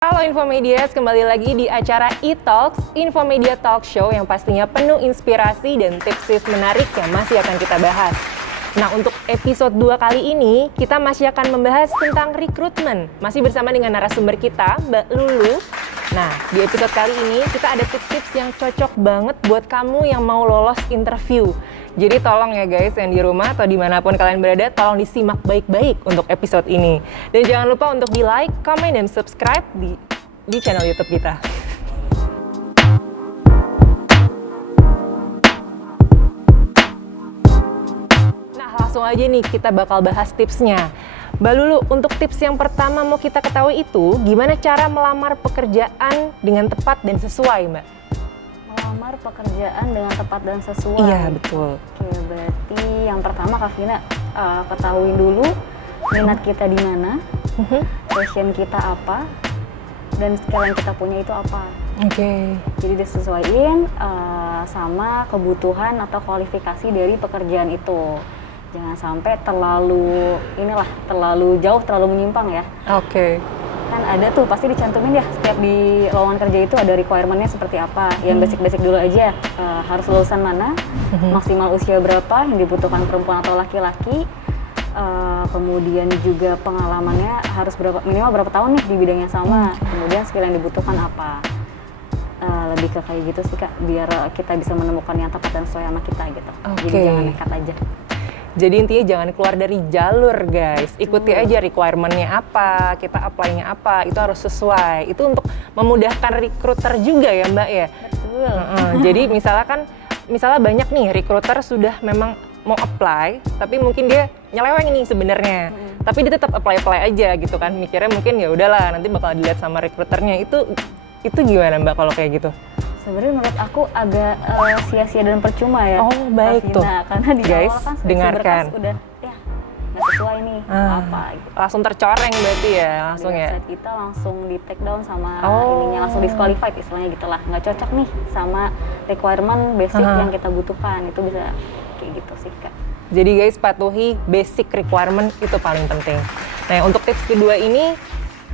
Halo Infomedias, kembali lagi di acara e-Talks, Infomedia Talk Show yang pastinya penuh inspirasi dan tips-tips menarik yang masih akan kita bahas. Nah, untuk episode 2 kali ini, kita masih akan membahas tentang rekrutmen. Masih bersama dengan narasumber kita, Mbak Lulu. Nah, di episode kali ini kita ada tips-tips yang cocok banget buat kamu yang mau lolos interview. Jadi tolong ya guys, yang di rumah atau dimanapun kalian berada, tolong disimak baik-baik untuk episode ini. Dan jangan lupa untuk di like, comment, dan subscribe di channel YouTube kita. Nah, langsung aja nih kita bakal bahas tipsnya. Mbak Lulu, untuk tips yang pertama mau kita ketahui itu, gimana cara melamar pekerjaan dengan tepat dan sesuai, Mbak? Melamar pekerjaan dengan tepat dan sesuai. Iya, betul. Oke, berarti yang pertama Kak Vina, ketahui dulu minat kita di mana, passion kita apa, dan skill yang kita punya itu apa. Oke. Jadi disesuaiin sama kebutuhan atau kualifikasi dari pekerjaan itu. Jangan sampai terlalu jauh, terlalu menyimpang ya. Oke. Kan ada tuh pasti dicantumin ya, setiap di lowongan kerja itu ada requirement-nya seperti apa. Yang basic-basic dulu aja, harus lulusan mana, maksimal usia berapa yang dibutuhkan perempuan atau laki-laki, kemudian juga pengalamannya harus minimal berapa tahun nih di bidang yang sama, kemudian skill yang dibutuhkan apa. Lebih ke kayak gitu sih Kak, biar kita bisa menemukan yang tepat dan sesuai sama kita gitu. Jadi jangan nekat aja. Jadi intinya jangan keluar dari jalur guys, ikuti aja requirement-nya apa, kita apply-nya apa, itu harus sesuai. Itu untuk memudahkan recruiter juga ya Mbak ya? Betul. Jadi misalnya banyak nih recruiter sudah memang mau apply, tapi mungkin dia nyeleweng nih sebenarnya. Tapi dia tetap apply aja gitu kan, mikirnya mungkin ya udahlah nanti bakal dilihat sama recruiternya. Itu gimana Mbak kalau kayak gitu? Sebenarnya menurut aku agak sia-sia dan percuma ya. Oh baik tuh, karena di guys awal kan dengarkan. berkas udah ya nggak sesuai nih apa gitu. Langsung tercoreng berarti ya, langsung ya. Website kita langsung di take down sama ininya, langsung disqualified istilahnya gitulah, nggak cocok nih sama requirement basic yang kita butuhkan. Itu bisa kayak gitu sih Kak. Jadi guys, patuhi basic requirement, itu paling penting. Nah, untuk tips kedua ini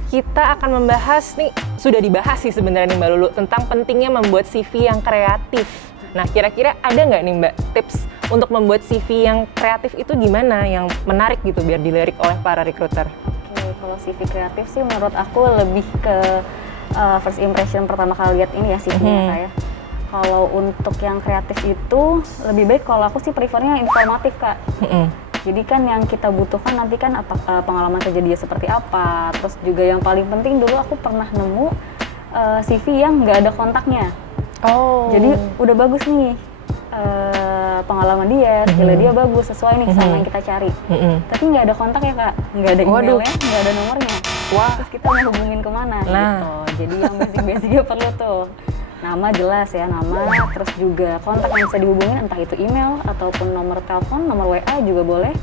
kita akan membahas nih, sudah dibahas sih sebenarnya nih Mbak Lulu, tentang pentingnya membuat CV yang kreatif. Nah, kira-kira ada nggak nih Mbak tips untuk membuat CV yang kreatif itu gimana, yang menarik gitu biar dilirik oleh para recruiter? Oke, kalau CV kreatif sih menurut aku lebih ke first impression pertama kali lihat ini ya CV-nya saya. Kalau untuk yang kreatif itu lebih baik kalau aku sih prefernya informatif Kak. Jadi kan yang kita butuhkan nanti kan pengalaman kerja dia seperti apa. Terus juga yang paling penting dulu aku pernah nemu CV yang nggak ada kontaknya. Jadi udah bagus nih pengalaman dia, skillnya dia bagus, sesuai nih sama yang kita cari. Tapi nggak ada kontak ya Kak, nggak ada emailnya, nggak ada nomornya. Terus kita mau hubungin kemana gitu. Jadi yang basic-basicnya perlu tuh. Nama jelas ya, nama, terus juga kontak yang bisa dihubungin, entah itu email ataupun nomor telepon, nomor WA juga boleh.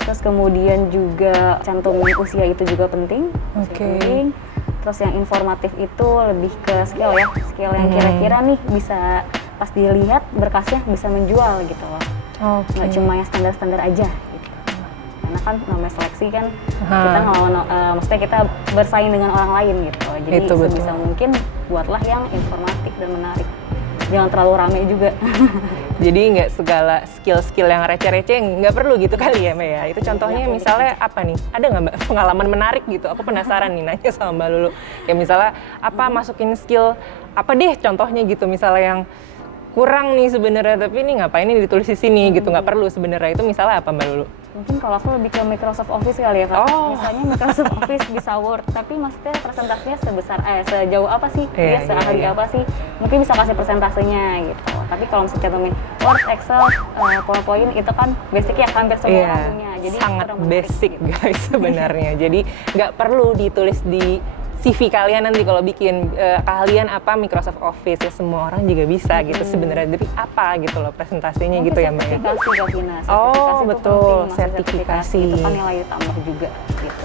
Terus kemudian juga cantumin usia itu juga penting. Penting. Terus yang informatif itu lebih ke skill ya, skill yang kira-kira nih bisa pas dilihat berkasnya bisa menjual gitu loh. Nggak cuma yang standar-standar aja gitu. Karena kan namanya seleksi kan kita ngelawan, maksudnya kita bersaing dengan orang lain gitu. Jadi sebisa mungkin buatlah yang informatif dan menarik. Jangan terlalu rame juga. Jadi nggak segala skill-skill yang receh-receh nggak perlu gitu kali ya Mbak ya. Itu contohnya misalnya apa nih? Ada nggak Mbak pengalaman menarik gitu? Aku penasaran nih nanya sama Mbak Lulu. Kayak misalnya apa masukin skill apa deh contohnya gitu, misalnya yang kurang nih sebenarnya, tapi ini ngapain ini ditulis di sini gitu, nggak perlu sebenarnya. Itu misalnya apa Mbak Lulu? Mungkin kalau aku lebih ke Microsoft Office kali ya Kak. Misalnya Microsoft Office bisa Word, tapi maksudnya presentasinya sejauh apa sih? Seahli apa sih? Mungkin bisa kasih presentasenya gitu. Tapi kalau misalnya cantumin Word, Excel, PowerPoint itu kan basic ya, hampir semua orang punya. Jadi sangat basic guys sebenarnya. Jadi nggak perlu ditulis di CV kalian nanti kalau bikin keahlian apa Microsoft Office ya, semua orang juga bisa gitu sebenarnya. Jadi apa gitu loh presentasinya gitu ya Mbak ya? Sertifikasi Kak Vina. Betul, sertifikasi. Itu kan nilai tambah juga gitu.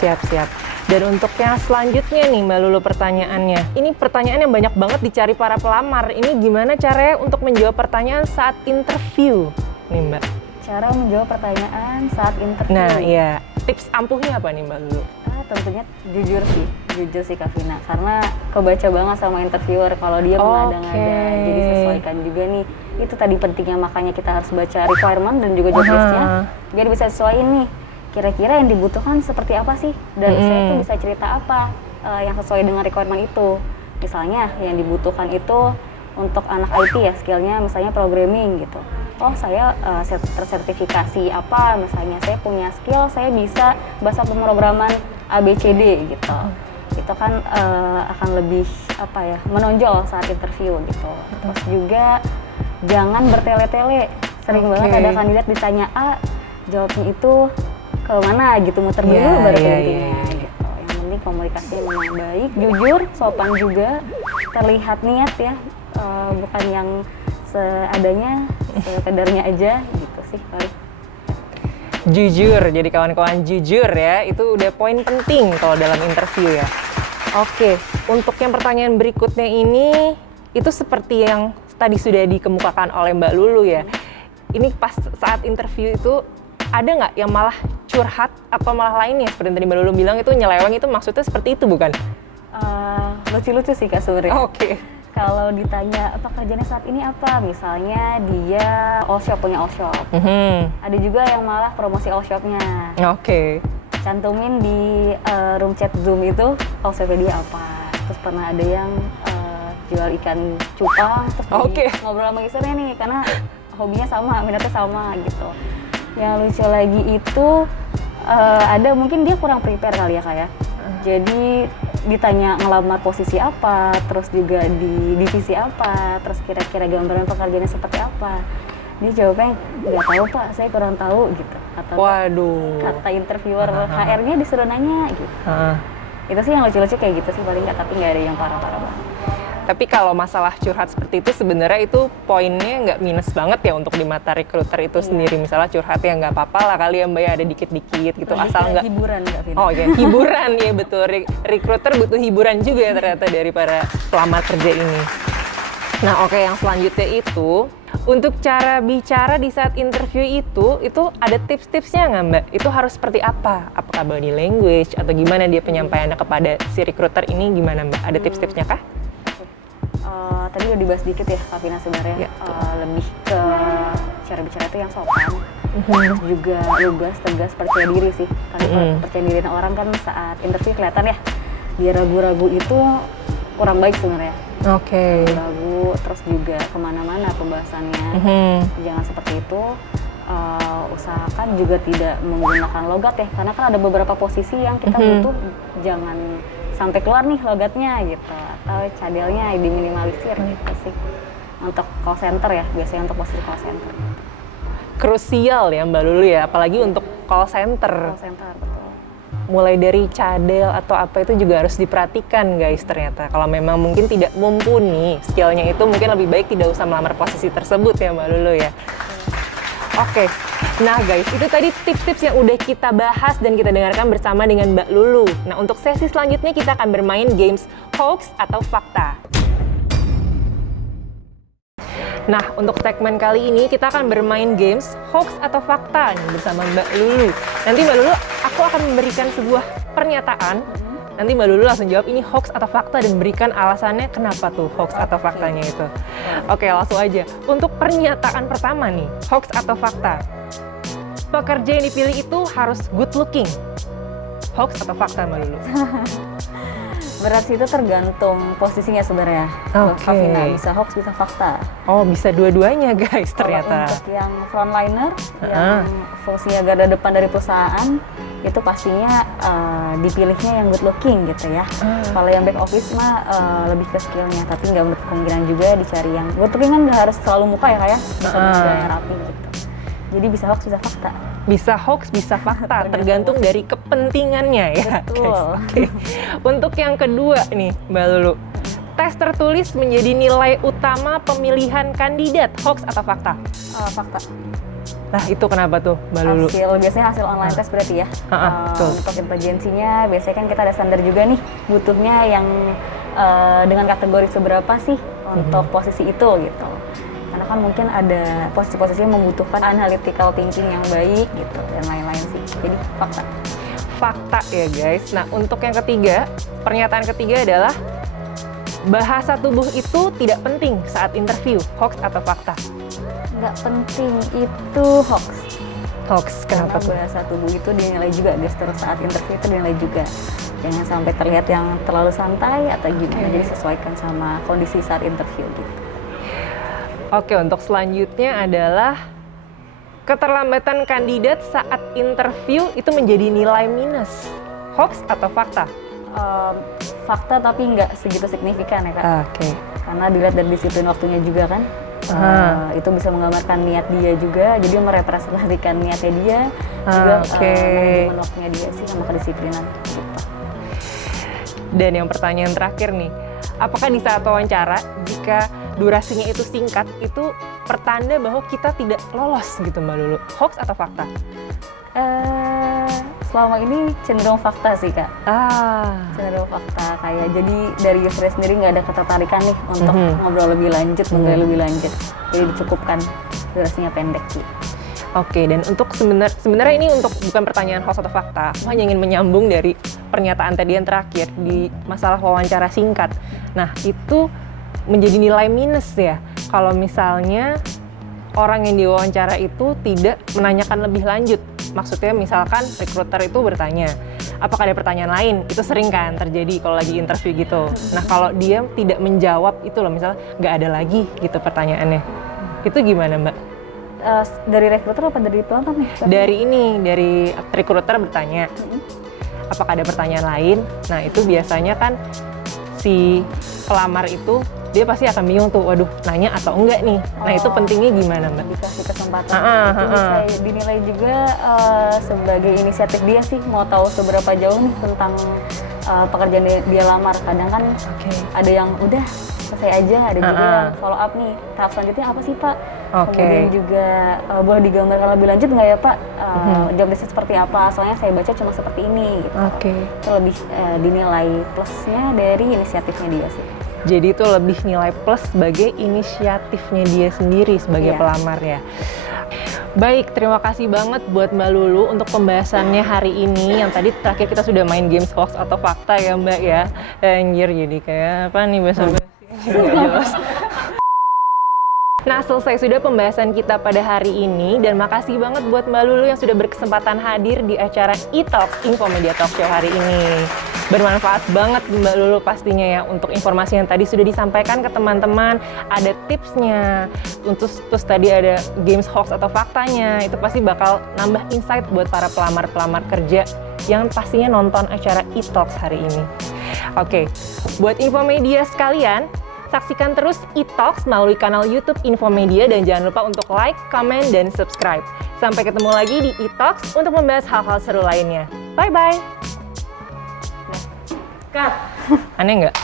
Siap. Dan untuk yang selanjutnya nih Mbak Lulu pertanyaannya. Ini pertanyaan yang banyak banget dicari para pelamar. Ini gimana caranya untuk menjawab pertanyaan saat interview nih Mbak? Cara menjawab pertanyaan saat interview. Nah iya, tips ampuhnya apa nih Mbak Lulu? tentunya jujur sih Kak Vina, karena kebaca banget sama interviewer kalau dia mengada-ngada, jadi sesuaikan juga nih. Itu tadi pentingnya, makanya kita harus baca requirement dan juga job list-nya biar bisa sesuaiin nih kira-kira yang dibutuhkan seperti apa sih, dan saya itu bisa cerita apa yang sesuai dengan requirement itu. Misalnya yang dibutuhkan itu untuk anak IT ya, skillnya misalnya programming gitu. Oh saya tersertifikasi apa, misalnya saya punya skill, saya bisa bahasa pemrograman ABCD gitu. Itu kan akan lebih menonjol saat interview gitu. Terus juga jangan bertele-tele. Sering banget ada kandidat ditanya A, jawabnya itu ke mana gitu, muter dulu baru intinya gitu. Yang penting komunikasinya memang baik, jujur, sopan juga, terlihat niat ya, bukan yang seadanya, sekedarnya aja gitu sih paling. Jujur, jadi kawan-kawan jujur ya, itu udah poin penting kalau dalam interview ya. Oke, untuk yang pertanyaan berikutnya ini, itu seperti yang tadi sudah dikemukakan oleh Mbak Lulu ya. Ini pas saat interview itu, ada nggak yang malah curhat atau malah lainnya? Seperti yang tadi Mbak Lulu bilang itu nyeleweng, itu maksudnya seperti itu bukan? Lucu-lucu sih Kak sebenarnya. Oke. Kalau ditanya apa kerjanya saat ini apa, misalnya dia all shop, punya all shop. Ada juga yang malah promosi all shopnya. Oke. Cantumin di room chat Zoom itu all shopnya dia apa. Terus pernah ada yang jual ikan cupang, terus ngobrol sama istrinya nih karena hobinya sama, minatnya sama gitu. Yang lucu lagi itu ada mungkin dia kurang prepare kali ya Kak ya. Jadi ditanya ngelamar posisi apa, terus juga di divisi apa, terus kira-kira gambaran pekerjaannya seperti apa. Dia jawabnya nggak tahu Pak, saya kurang tahu gitu. Atau kata interviewer HR-nya disuruh nanya gitu. Itu sih yang lucu-lucu kayak gitu sih paling nggak, tapi nggak ada yang parah-parah banget. Tapi kalau masalah curhat seperti itu sebenarnya itu poinnya nggak minus banget ya untuk di mata recruiter itu sendiri. Misalnya curhat ya nggak apa-apa lah kali ya Mbak ya, ada dikit-dikit gitu. Asal nggak hiburan nggak Vina? Oh ya, hiburan ya betul. Recruiter butuh hiburan juga ya ternyata dari para pelamar kerja ini. Nah oke, yang selanjutnya itu untuk cara bicara di saat interview itu ada tips-tipsnya nggak Mbak? Itu harus seperti apa? Apakah body language atau gimana dia penyampaiannya kepada si recruiter ini, gimana Mbak? Ada tips-tipsnya kah? Tadi udah dibahas dikit ya Kak Vina sebenarnya, lebih ke cara bicara itu yang sopan, terus juga lugas, tegas, percaya diri sih. Karena percaya diri orang kan saat interview kelihatan ya, dia ragu-ragu itu kurang baik sebenarnya. Ragu, terus juga kemana-mana pembahasannya, jangan seperti itu. Usahakan juga tidak menggunakan logat ya, karena kan ada beberapa posisi yang kita butuh jangan sampai keluar nih logatnya gitu, atau cadelnya diminimalisir gitu sih. Untuk call center ya, biasanya untuk posisi call center. Krusial ya Mbak Lulu ya, apalagi untuk call center. Call center, betul. Mulai dari cadel atau apa itu juga harus diperhatikan guys ternyata. Kalau memang mungkin tidak mumpuni skillnya itu, mungkin lebih baik tidak usah melamar posisi tersebut ya Mbak Lulu ya. Oke, nah guys, itu tadi tips-tips yang udah kita bahas dan kita dengarkan bersama dengan Mbak Lulu. Nah, untuk sesi selanjutnya kita akan bermain games hoax atau fakta. Nah, untuk segmen kali ini kita akan bermain games hoax atau fakta nih bersama Mbak Lulu. Nanti Mbak Lulu, aku akan memberikan sebuah pernyataan. Nanti Mbak Lulu langsung jawab ini hoax atau fakta dan berikan alasannya kenapa tuh hoax atau faktanya itu. Oke, langsung aja. Untuk pernyataan pertama nih, hoax atau fakta. Pekerja yang dipilih itu harus good looking. Hoax atau fakta Mbak Lulu? Berat sih, itu tergantung posisinya sebenarnya. Vina, bisa hoax, bisa fakta. Oh, bisa dua-duanya guys ternyata. Kalau untuk yang frontliner, yang fungsinya garda depan dari perusahaan, itu pastinya dipilihnya yang good looking gitu ya. Kalau yang back office mah lebih ke skillnya, tapi nggak menutup kemungkinan juga dicari yang good looking kan nggak harus selalu muka ya Kak ya, bisa yang rapi gitu. Jadi bisa hoax, bisa fakta. Bisa hoax, bisa fakta, tergantung dari kepentingannya ya. Betul. Guys. Oke. Untuk yang kedua nih Mbak Lulu, tes tertulis menjadi nilai utama pemilihan kandidat, hoax atau fakta? Fakta. Nah itu kenapa tuh Mbak Lulu? Biasanya hasil online test berarti ya. Untuk intelijensinya biasanya kan kita ada standar juga nih, butuhnya yang dengan kategori seberapa sih untuk posisi itu gitu. Karena kan mungkin ada posisi-posisi yang membutuhkan analytical thinking yang baik gitu dan lain-lain sih. Jadi fakta. fakta ya guys. Nah untuk yang ketiga, pernyataan ketiga adalah bahasa tubuh itu tidak penting saat interview, hoax atau fakta? Nggak penting, itu hoax. Hoax, kenapa Karena tuh? bahasa tubuh itu dinilai juga, gestur saat interview itu dinilai juga. Jangan sampai terlihat yang terlalu santai atau gimana, jadi sesuaikan sama kondisi saat interview gitu. Oke, untuk selanjutnya adalah keterlambatan kandidat saat interview itu menjadi nilai minus, hoax atau fakta? Fakta tapi nggak segitu signifikan ya Kak. Oke. Karena dilihat dari disiplin waktunya juga kan. Itu bisa menggambarkan niat dia juga, jadi merepresentasikan niatnya dia, juga manajemen waktunya dia sih sama kedisiplinan gitu. Dan yang pertanyaan terakhir nih, apakah di saat wawancara jika durasinya itu singkat itu pertanda bahwa kita tidak lolos gitu Mbak Lulu? Hoax atau fakta? Selama ini cenderung fakta sih Kak. Cenderung fakta, kayak jadi dari user sendiri nggak ada ketertarikan nih untuk ngobrol lebih lanjut, menggali lebih lanjut. Jadi dicukupkan durasinya pendek sih. Oke, dan untuk sebenarnya ini untuk bukan pertanyaan hoax atau fakta, aku hanya ingin menyambung dari pernyataan tadi yang terakhir di masalah wawancara singkat. Nah, itu menjadi nilai minus ya, kalau misalnya orang yang diwawancara itu tidak menanyakan lebih lanjut. Maksudnya misalkan recruiter itu bertanya, apakah ada pertanyaan lain? Itu sering kan terjadi kalau lagi interview gitu. Nah, kalau dia tidak menjawab itu loh, misalnya nggak ada lagi gitu pertanyaannya. Itu gimana Mbak? Dari recruiter apa dari pelamar nih? Dari recruiter bertanya, apakah ada pertanyaan lain? Nah, itu biasanya kan si pelamar itu dia pasti akan bingung tuh, waduh nanya atau enggak nih. Nah itu pentingnya gimana Mbak? Dikasih kesempatan, itu bisa dinilai juga sebagai inisiatif dia sih, mau tahu seberapa jauh nih tentang pekerjaan dia lamar. Kadang kan ada yang udah selesai aja, ada juga yang follow up nih, tahap selanjutnya apa sih Pak? Kemudian juga boleh digambarkan lebih lanjut nggak ya Pak, job desk seperti apa, soalnya saya baca cuma seperti ini gitu. Itu lebih dinilai plusnya dari inisiatifnya dia sih. Jadi itu lebih nilai plus sebagai inisiatifnya dia sendiri sebagai pelamar ya. Baik, terima kasih banget buat Mbak Lulu untuk pembahasannya hari ini. Yang tadi terakhir kita sudah main games hoax atau fakta ya Mbak ya. Anjir, jadi kayak apa nih bahasa-bahasa nggak jelas. Nah, selesai sudah pembahasan kita pada hari ini, dan makasih banget buat Mbak Lulu yang sudah berkesempatan hadir di acara e-Talks Infomedia Talk Show hari ini. Bermanfaat banget Mbak Lulu pastinya ya untuk informasi yang tadi sudah disampaikan ke teman-teman, ada tipsnya, terus tadi ada games hoax atau faktanya, itu pasti bakal nambah insight buat para pelamar-pelamar kerja yang pastinya nonton acara e-Talks hari ini. Oke, buat Infomedia sekalian, saksikan terus e-Talks melalui kanal YouTube Infomedia dan jangan lupa untuk like, comment, dan subscribe. Sampai ketemu lagi di e-Talks untuk membahas hal-hal seru lainnya. Bye-bye! Cut! Aneh nggak?